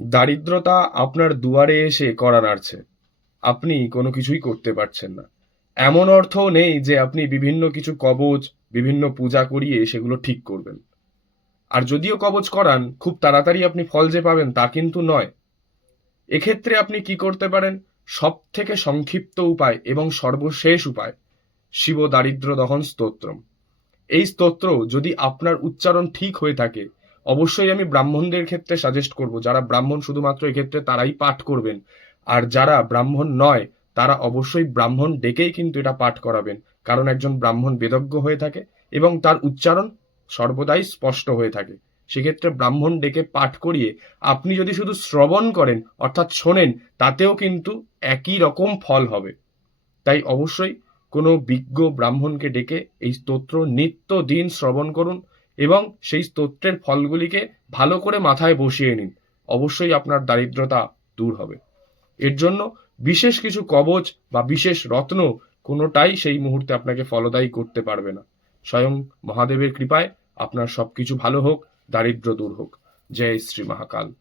দারিদ্রতা আপনার দুয়ারে এসে কড়া নাড়ছে। আপনি কোনো কিছুই করতে পারছেন না। এমন অর্থও নেই যে আপনি বিভিন্ন কিছু কবচ, বিভিন্ন পূজা করিয়ে সেগুলো ঠিক করবেন। আর যদিও কবচ করান, খুব তাড়াতাড়ি আপনি ফল যে পাবেন তা কিন্তু নয়। এক্ষেত্রে আপনি কি করতে পারেন? সবথেকে সংক্ষিপ্ত উপায় এবং সর্বশেষ উপায়, শিব দারিদ্র্য দহন স্তোত্রম। এই স্তোত্র যদি আপনার উচ্চারণ ঠিক হয়ে থাকে, অবশ্যই আমি ব্রাহ্মণদের ক্ষেত্রে সাজেস্ট করব, যারা ব্রাহ্মণ শুধুমাত্র এক্ষেত্রে তারাই পাঠ করবেন। আর যারা ব্রাহ্মণ নয়, তারা অবশ্যই ব্রাহ্মণ ডেকেই কিন্তু এটা পাঠ করাবেন। কারণ একজন ব্রাহ্মণ বেদজ্ঞ হয়ে থাকে এবং তার উচ্চারণ সর্বদাই স্পষ্ট হয়ে থাকে। সেক্ষেত্রে ব্রাহ্মণ ডেকে পাঠ করিয়ে আপনি যদি শুধু শ্রবণ করেন, অর্থাৎ শোনেন, তাতেও কিন্তু একই রকম ফল হবে। তাই অবশ্যই কোনো বিজ্ঞ ব্রাহ্মণকে ডেকে এই স্তোত্র নিত্যদিন শ্রবণ করুন এবং সেই স্তোত্রের ফলগুলিকে ভালো করে মাথায় বসিয়ে নিন। অবশ্যই আপনার দারিদ্রতা দূর হবে। এর জন্য বিশেষ কিছু কবচ বা বিশেষ রত্ন কোনোটাই সেই মুহূর্তে আপনাকে ফলদায়ী করতে পারবে না। স্বয়ং মহাদেবের কৃপায় আপনার সবকিছু ভালো হোক, দারিদ্র দূর হোক। জয় শ্রী মহাকাল।